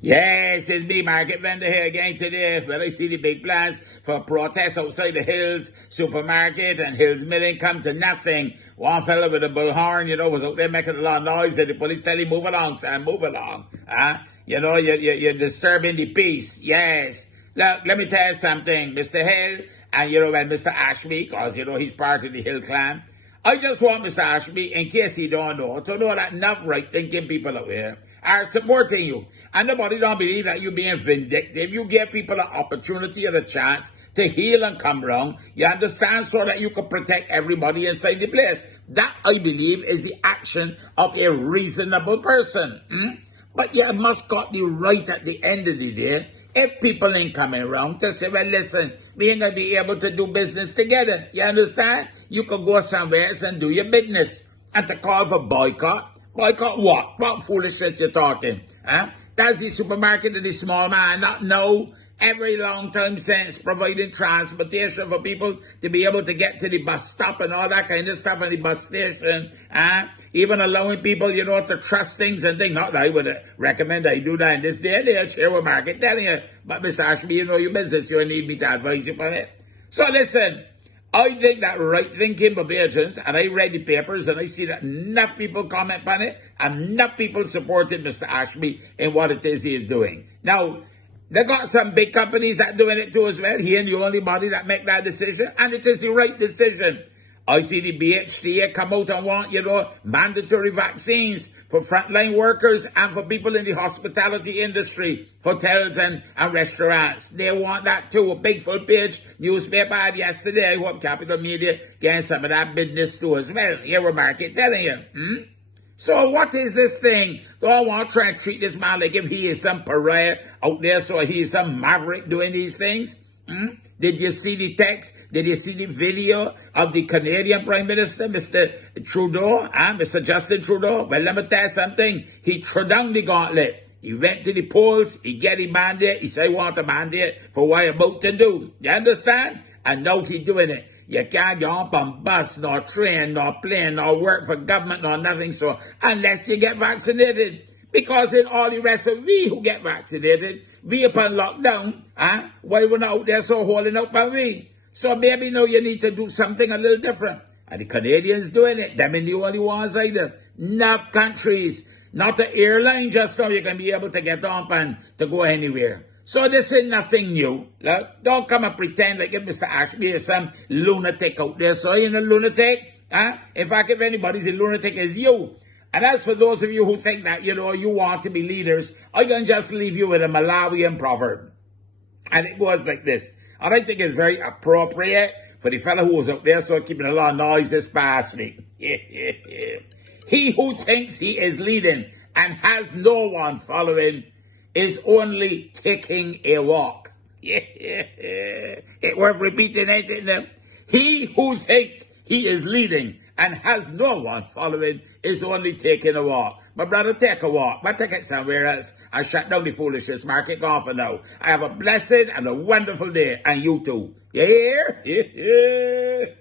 Yes, it's me, market vendor here again today. Well, I see the big plans for protests outside the Hills supermarket and Hills Milling come to nothing. One fella with a bullhorn, was out there making a lot of noise and the police tell him, move along, son, move along. You're disturbing the peace. Yes. Look, let me tell you something, Mr. Hill, and Mr. Ashby, because, he's part of the Hill clan. I just want Mr. Ashby, in case he don't know, to know that enough right-thinking people out here are supporting you. And nobody don't believe that you're being vindictive. You give people an opportunity and a chance to heal and come round. You understand? So that you can protect everybody inside the place. That, I believe, is the action of a reasonable person. But you must got the right at the end of the day. If people ain't coming around to say, well, listen, we ain't going to be able to do business together. You understand? You can go somewhere else and do your business. And to call for boycott. Boycott what? What foolishness you talking? Huh? Does the supermarket and the small man not know every long time since providing transportation for people to be able to get to the bus stop and all that kind of stuff in the bus station? Even allowing people, to trust things and things. Not that I would recommend I do that in this day and age. Here with market telling you. But Mr. Ashby, your business. You need me to advise you on it. So listen. I think that right-thinking Barbadians, and I read the papers, and I see that enough people comment on it, and enough people supported Mr. Ashby in what it is he is doing. Now, they got some big companies that doing it too as well. He ain't the only body that make that decision, and it is the right decision. I see the BHTA come out and want, mandatory vaccines for frontline workers and for people in the hospitality industry, hotels and restaurants. They want that too. A big full page newspaper ad yesterday. I hope Capital Media getting some of that business too as well. Here we market telling you. So what is this thing? Do I want to try and treat this man like if he is some pariah out there, so he is some maverick doing these things? Did you see the text? Did you see the video of the Canadian Prime Minister, Mr. Trudeau, Mr. Justin Trudeau? Well, let me tell you something. He threw down the gauntlet. He went to the polls. He get a mandate. He said, I want a mandate for what I'm about to do. You understand? And now he's doing it. You can't get up on bus, nor train, nor plane, nor work for government, nor nothing. So unless you get vaccinated. Because in all the rest of we who get vaccinated, we upon lockdown, why we're not out there so holding up on we? So maybe now you need to do something a little different. And the Canadians doing it. Them ain't the only ones either. Enough countries. Not an airline just now you can be able to get up and to go anywhere. So this is nothing new. Look, don't come and pretend like if Mr. Ashby is some lunatic out there. So you're a lunatic. In fact, if anybody's a lunatic, it's you. And as for those of you who think that, you want to be leaders, I can just leave you with a Malawian proverb. And it goes like this. And I think it's very appropriate for the fellow who was up there so keeping a lot of noise this past week. He who thinks he is leading and has no one following is only taking a walk. It worth repeating, ain't it? He who thinks he is leading and has no one following is only taking a walk. But brother, take a walk. But take it somewhere else and shut down the foolishness. Market gone for now. I have a blessed and a wonderful day. And you too. You hear?